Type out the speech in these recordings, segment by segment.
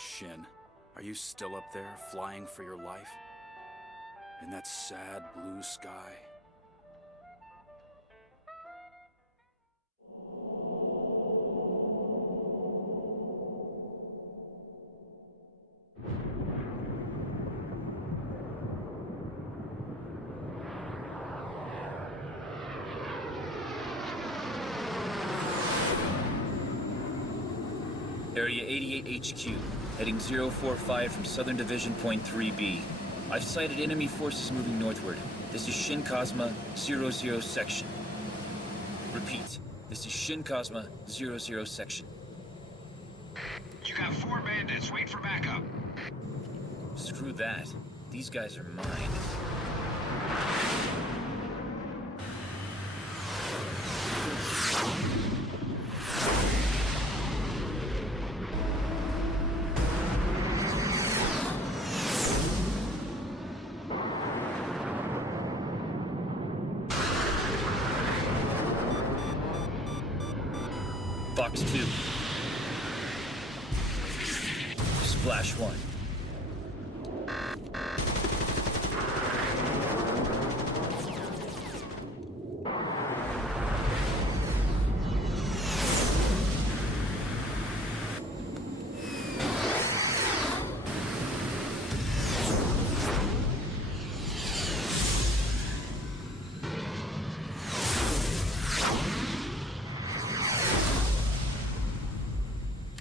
Shin, are you still up there, flying for your life? In that sad blue sky? Area 88 HQ, heading 045 from Southern Division Point 3B. I've sighted enemy forces moving northward. This is Shin Kazama 00 Section. Repeat, this is Shin Kazama 00 Section. You got 4 bandits, wait for backup. Screw that. These guys are mine. Box 2. Splash 1.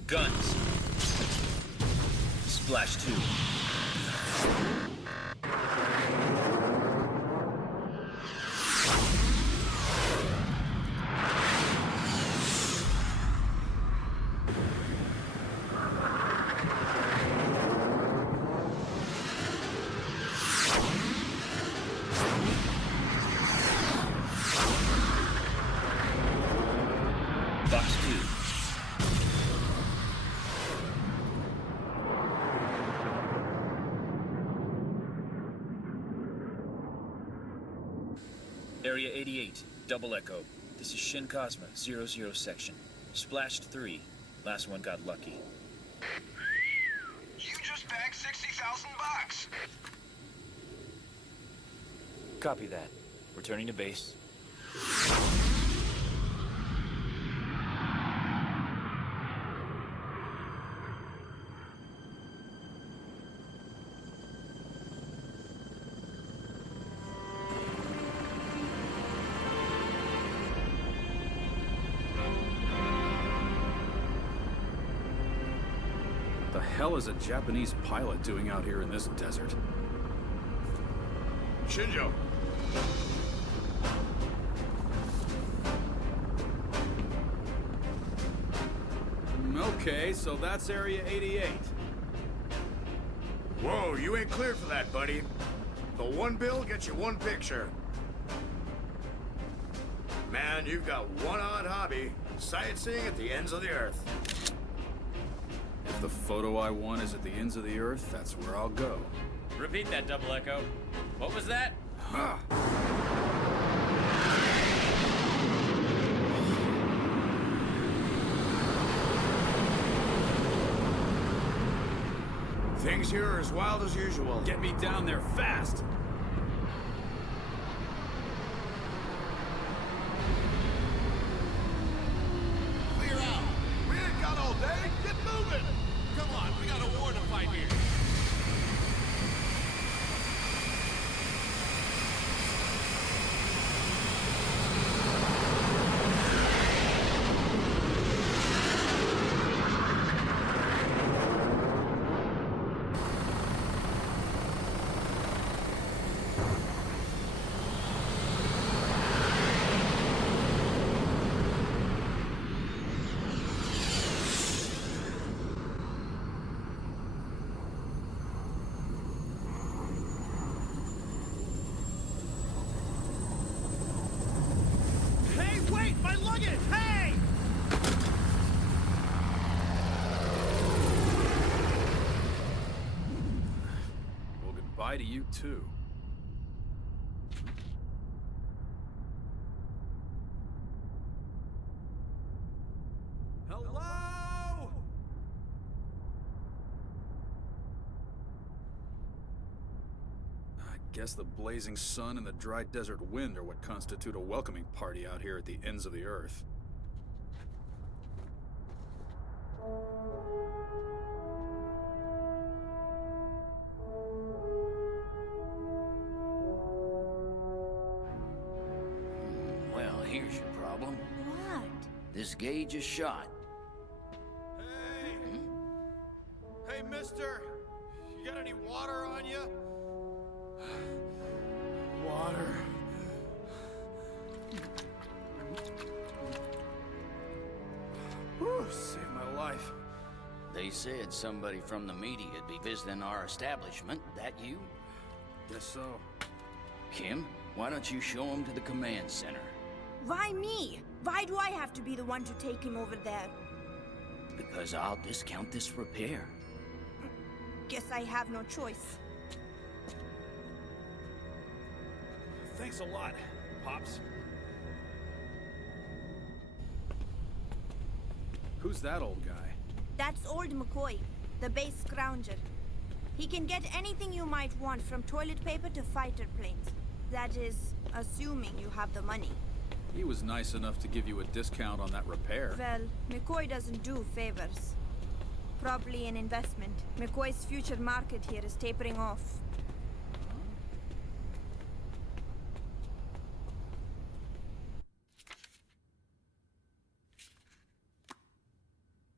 Guns. Splash 2. Box 2. Area 88, Double Echo. This is Shin Kazama 00 Section. Splashed 3. Last one got lucky. You just bagged $60,000. Copy that. Returning to base. The hell is a Japanese pilot doing out here in this desert? Shinjou. Okay, so that's Area 88. Whoa, you ain't cleared for that, buddy. The one bill gets you one picture. Man, you've got one odd hobby. Sightseeing at the ends of the earth. If the photo I want is at the ends of the earth, that's where I'll go. Repeat that, Double Echo. What was that? Huh. Things here are as wild as usual. Get me down there fast! Clear out. We ain't got all day. Get moving. Come on, we got a war to fight here. Bye to you, too. Hello? Guess the blazing sun and the dry desert wind are what constitute a welcoming party out here at the ends of the earth. Well, here's your problem. What? This gauge is shot. Hey! Hey, mister! You got any water on you? Water. Whew, saved my life. They said somebody from the media'd be visiting our establishment. That you? Guess so. Kim, why don't you show him to the command center? Why me? Why do I have to be the one to take him over there? Because I'll discount this repair. Guess I have no choice. Thanks a lot, Pops. Who's that old guy? That's old McCoy, the base scrounger. He can get anything you might want, from toilet paper to fighter planes. That is, assuming you have the money. He was nice enough to give you a discount on that repair. Well, McCoy doesn't do favors. Probably an investment. McCoy's future market here is tapering off.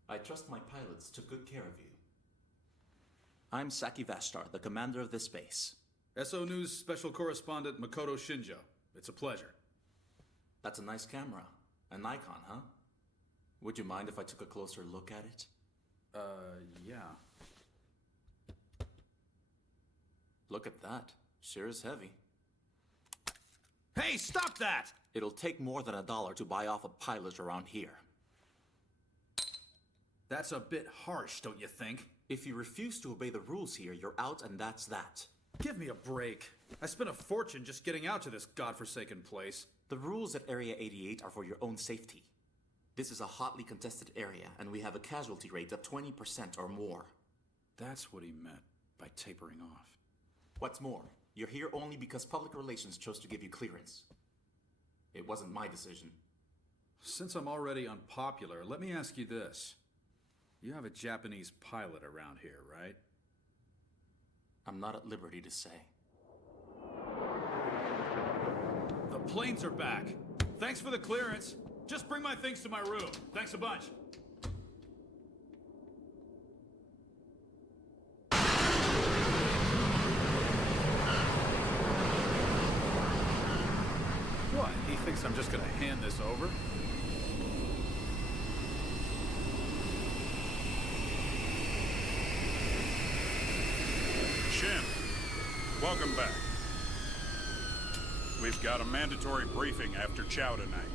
I trust my pilots took good care of you. I'm Saki Vashtar, the commander of this base. SO News Special Correspondent Makoto Shinjou. It's a pleasure. That's a nice camera. An Nikon, huh? Would you mind if I took a closer look at it? Yeah. Look at that. Sure is heavy. Hey, stop that! It'll take more than $1 to buy off a pilot around here. That's a bit harsh, don't you think? If you refuse to obey the rules here, you're out and that's that. Give me a break. I spent a fortune just getting out to this godforsaken place. The rules at Area 88 are for your own safety. This is a hotly contested area, and we have a casualty rate of 20% or more. That's what he meant by tapering off. What's more, you're here only because public relations chose to give you clearance. It wasn't my decision. Since I'm already unpopular, let me ask you this. You have a Japanese pilot around here, right? I'm not at liberty to say. The planes are back. Thanks for the clearance. Just bring my things to my room. Thanks a bunch. What? He thinks I'm just gonna hand this over? Shin, welcome back. We've got a mandatory briefing after chow tonight.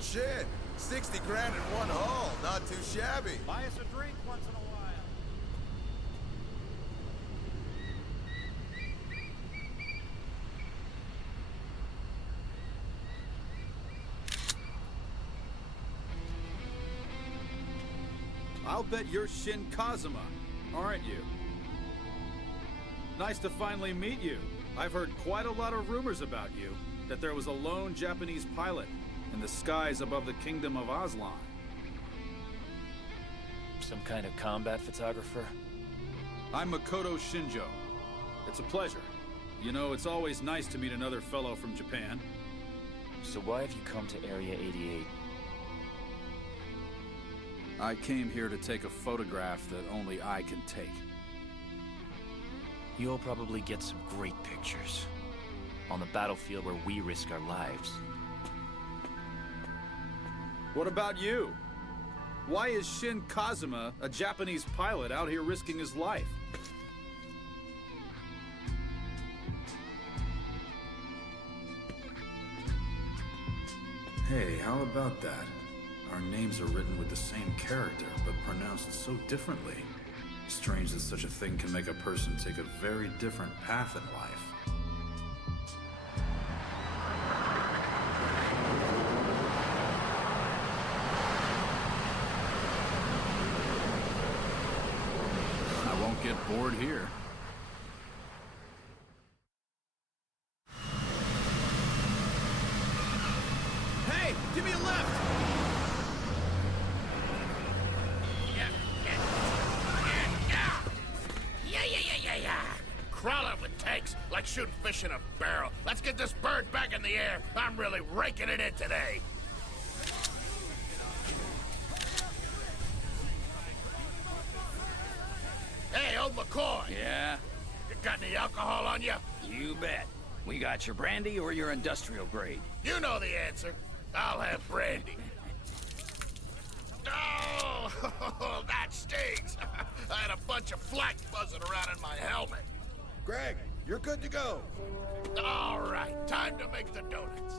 Shit! 60 grand in one haul. Not too shabby. Buy us a drink once in a while. I'll bet you're Shin Kazama, aren't you? Nice to finally meet you. I've heard quite a lot of rumors about you, that there was a lone Japanese pilot in the skies above the kingdom of Aslan. Some kind of combat photographer? I'm Makoto Shinjou. It's a pleasure. You know, it's always nice to meet another fellow from Japan. So why have you come to Area 88? I came here to take a photograph that only I can take. You'll probably get some great pictures. On the battlefield where we risk our lives. What about you? Why is Shin Kazama, a Japanese pilot, out here risking his life? Hey, how about that? Our names are written with the same character, but pronounced so differently. Strange that such a thing can make a person take a very different path in life. get bored here. Hey, give me a lift! Yeah. Crawling with tanks, like shooting fish in a barrel. Let's get this bird back in the air. I'm really raking it in today. Hey, old McCoy. Yeah? You got any alcohol on you? You bet. We got your brandy or your industrial grade. You know the answer. I'll have brandy. Oh, that stings. I had a bunch of flak buzzing around in my helmet. Greg, you're good to go. All right, time to make the donuts.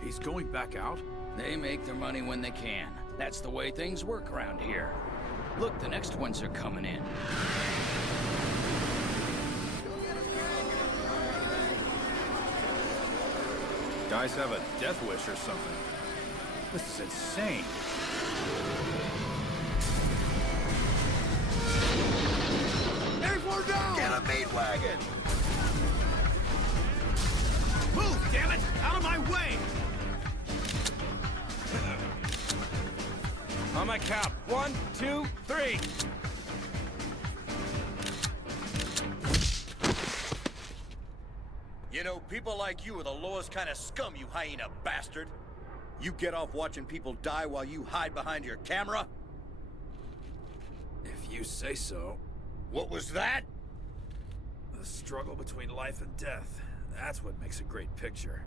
He's going back out? They make their money when they can. That's the way things work around here. Look, the next ones are coming in. Guys have a death wish or something. This is insane. Airport down! Get a meat wagon! Move, damn it! Out of my way! On my count. 1, 2, 3. You know, people like you are the lowest kind of scum, you hyena bastard. You get off watching people die while you hide behind your camera? If you say so. What was that? The struggle between life and death. That's what makes a great picture.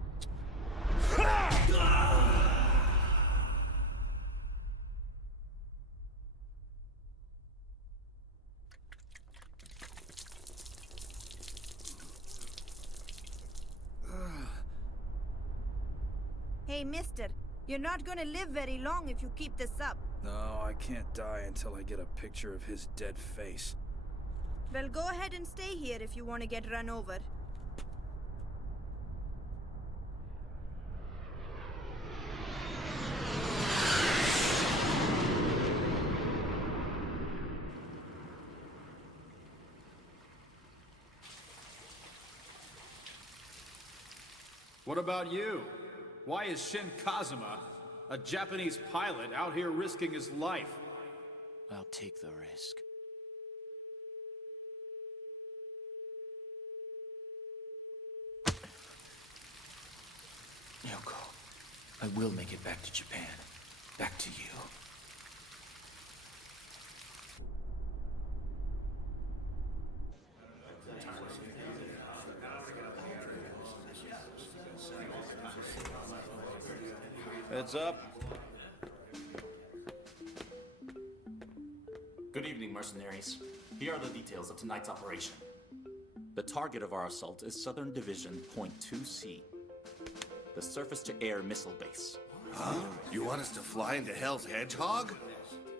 Hey, mister, you're not gonna live very long if you keep this up. No, I can't die until I get a picture of his dead face. Well, go ahead and stay here if you want to get run over. What about you? Why is Shin Kazama, a Japanese pilot, out here risking his life? I'll take the risk. Yoko, I will make it back to Japan. Back to you. Heads up. Good evening, mercenaries. Here are the details of tonight's operation. The target of our assault is Southern Division Point 2C, the surface-to-air missile base. Huh? You want us to fly into Hell's Hedgehog?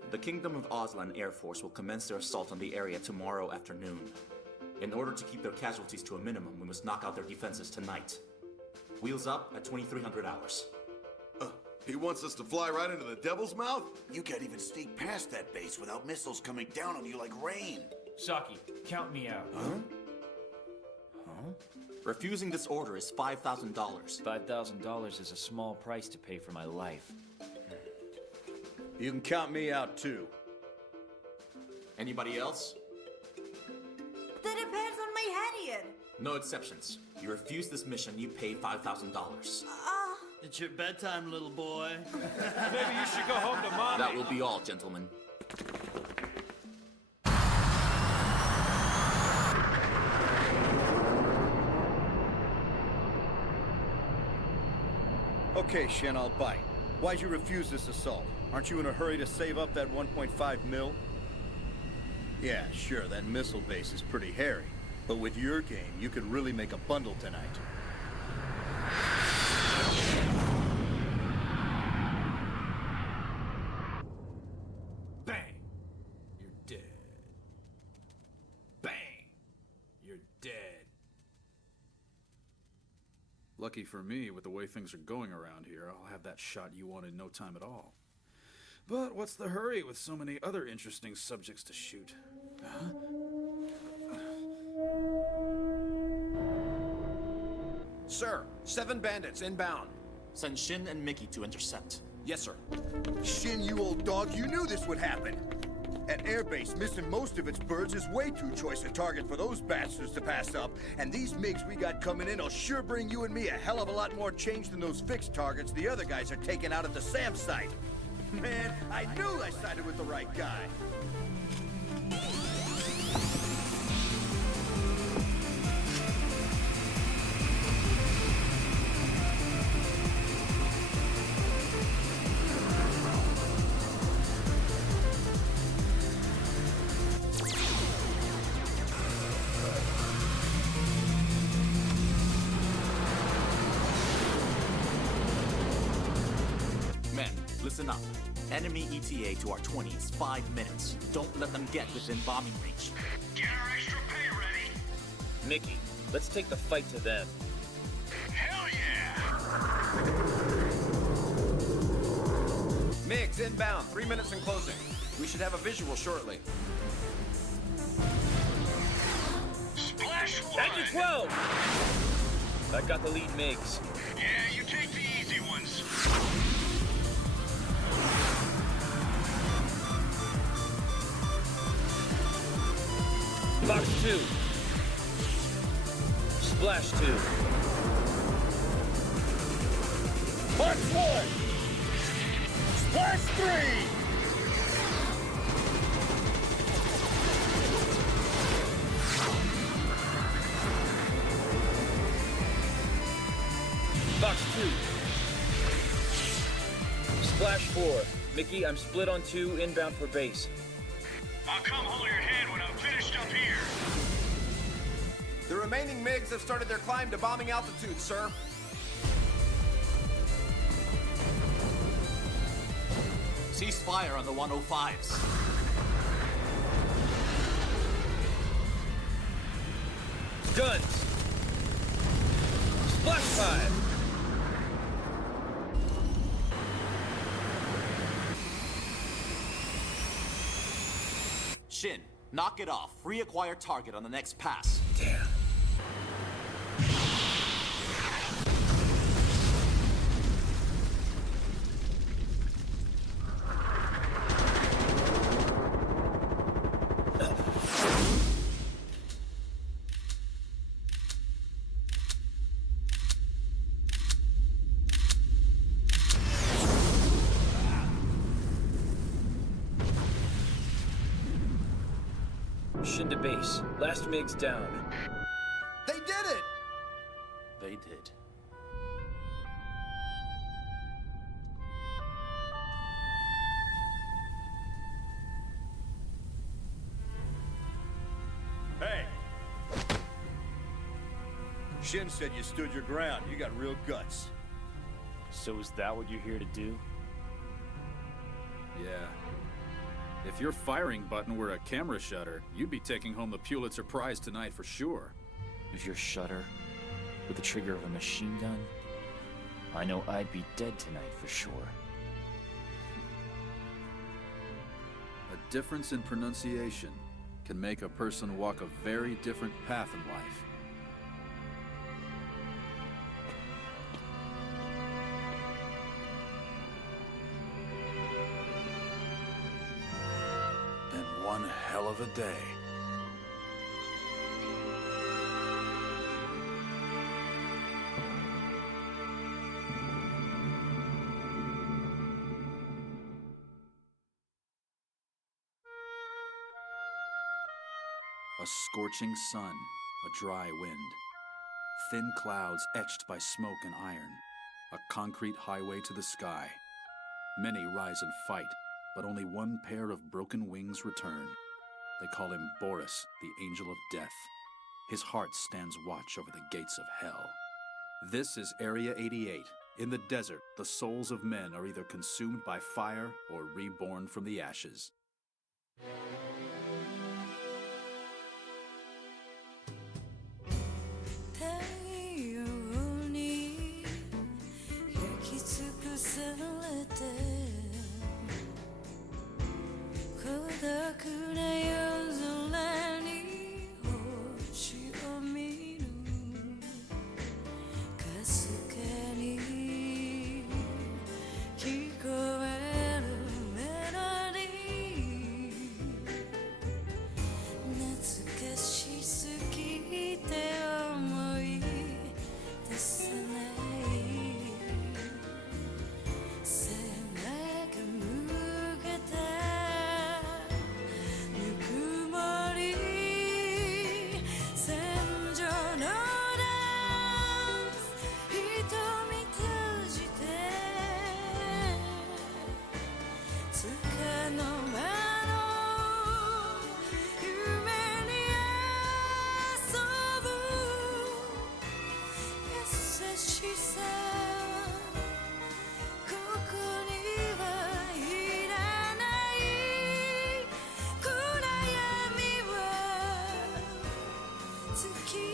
The Kingdom of Aslan Air Force will commence their assault on the area tomorrow afternoon. In order to keep their casualties to a minimum, we must knock out their defenses tonight. Wheels up at 2300 hours. He wants us to fly right into the Devil's Mouth? You can't even sneak past that base without missiles coming down on you like rain. Saki, count me out. Refusing this order is $5,000. $5,000 is a small price to pay for my life. You can count me out, too. Anybody else? The repairs on my Harrier. No exceptions. You refuse this mission, you pay $5,000. It's your bedtime, little boy. Maybe you should go home to mommy. That will be all, gentlemen. Okay, Shin, I'll bite. Why'd you refuse this assault? Aren't you in a hurry to save up that 1.5 mil? Yeah, sure, that missile base is pretty hairy. But with your game, you could really make a bundle tonight. Bang! You're dead. Bang! You're dead. Lucky for me, with the way things are going around here, I'll have that shot you want in no time at all. But what's the hurry with so many other interesting subjects to shoot? Huh? Sir, 7 bandits inbound. Send Shin and Mickey to intercept. Yes, sir. Shin, you old dog, you knew this would happen. An airbase missing most of its birds is way too choice a target for those bastards to pass up. And these MiGs we got coming in will sure bring you and me a hell of a lot more change than those fixed targets the other guys are taking out at the SAM site. Man, I knew I sided with the right guy. Listen up. Enemy ETA to our 20s, 5 minutes. Don't let them get within bombing range. Get our extra pay ready. Mickey, let's take the fight to them. Hell yeah! MiGs inbound, 3 minutes in closing. We should have a visual shortly. Splash 1! 12! I got the lead MiGs. Yeah, you take the easy ones. Box 2. Splash 2. Box 1! Splash 3! Box 2. Splash 4. Mickey, I'm split on 2 inbound for base. I'll come hold your hand when I'm finished up here. The remaining MiGs have started their climb to bombing altitude, sir. Cease fire on the 105s. Guns. Splash 5. Shin, knock it off. Reacquire target on the next pass. Damn. Shin to base. Last MiG's down. They did it! They did. Hey! Shin said you stood your ground. You got real guts. So is that what you're here to do? Yeah. If your firing button were a camera shutter, you'd be taking home the Pulitzer Prize tonight for sure. If your shutter with the trigger of a machine gun, I know I'd be dead tonight for sure. A difference in pronunciation can make a person walk a very different path in life. Been one hell of a day. A scorching sun, a dry wind. Thin clouds etched by smoke and iron. A concrete highway to the sky. Many rise and fight, but only one pair of broken wings return. They call him Boris, the Angel of Death. His heart stands watch over the gates of hell. This is Area 88. In the desert, the souls of men are either consumed by fire or reborn from the ashes. しさここにはいらない暗闇は月